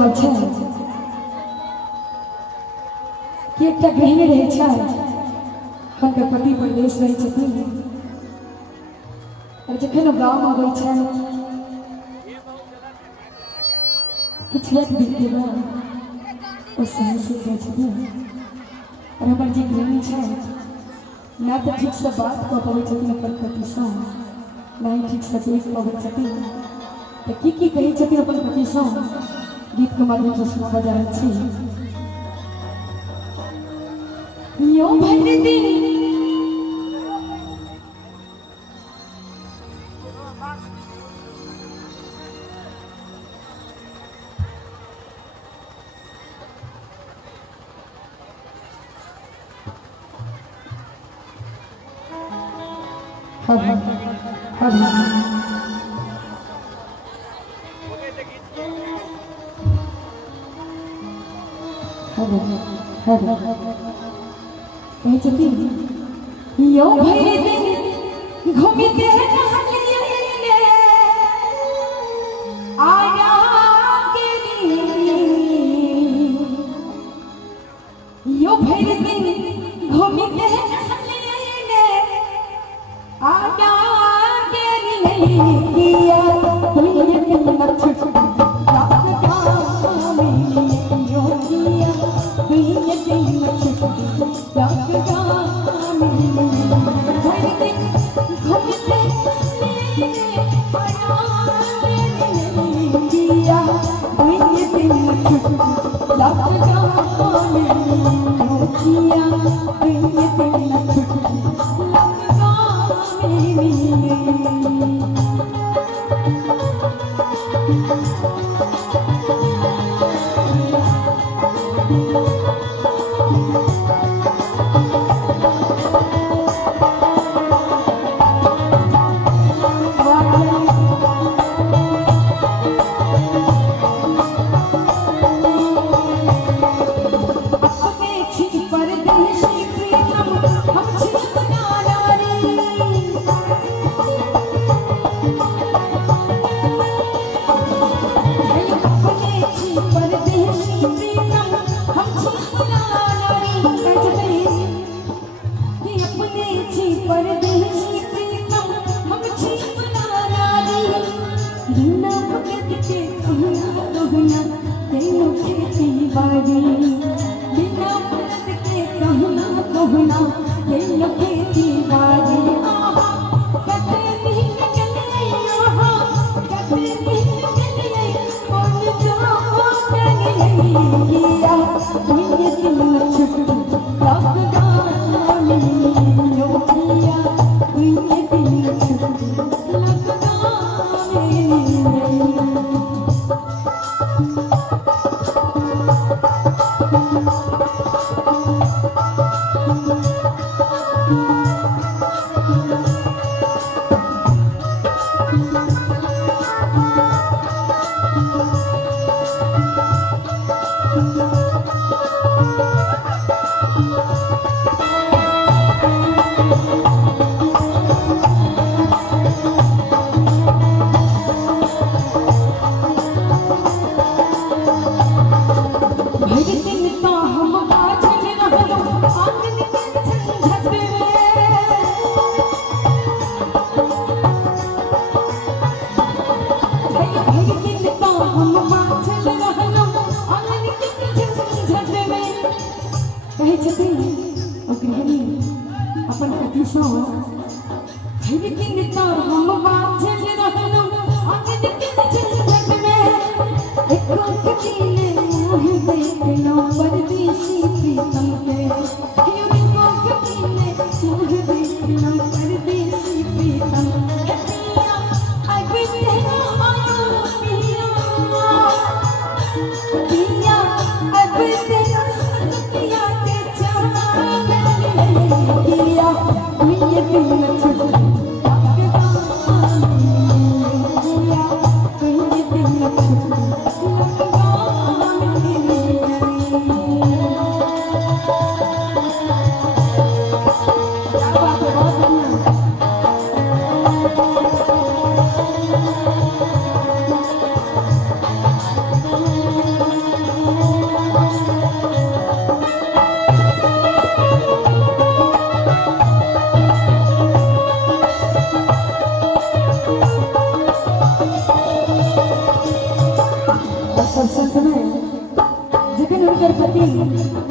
बात है कि एक गृहिणी रहे हुनकर पति परदेश रहे छथिन और जखन गाँव में अबै छन किछु एक दिन के बाद ओ सहन से रहे छथिन और हमर जे गृहिणी है ना तो ठीक से बात कऽ पाबै छथिन अपन पति से ना ही ठीक से देख पाबै छथिन तो की कहै छथिन अपन पति से गीत के माध्यम से सुना बजा रहल छी। यो भर दिन यो भर दिन घूमते आया यो भर दिन घूमते आया किया अपन पति से हम बात परदेसी प्रीतम के परदेसी प्रीतम और सब समय जखन हुनकर पति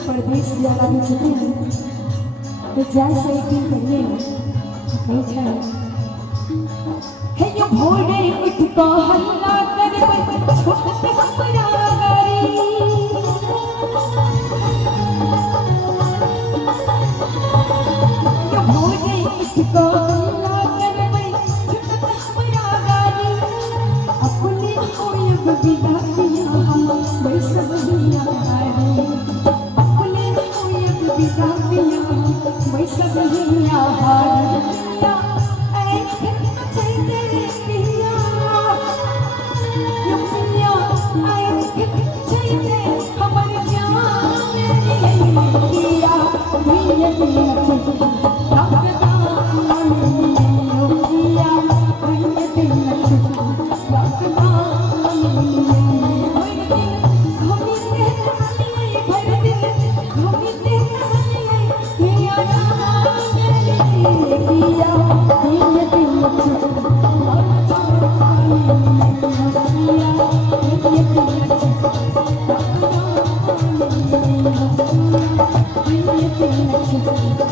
परदेश जाय लागै छथिन तो जाय से एक दिन पहले कहै छै हे यो भोरे उठ कऽ हल्ला करबै छोट हमरा गारी यो भोरे उठ कऽ हल्ला करबै छोट हमरा गारी अपने कोयब विदा पिया हम बैसब हिया हारी अपने कोयब विदा पिया बैसब हिया हारी Thank you.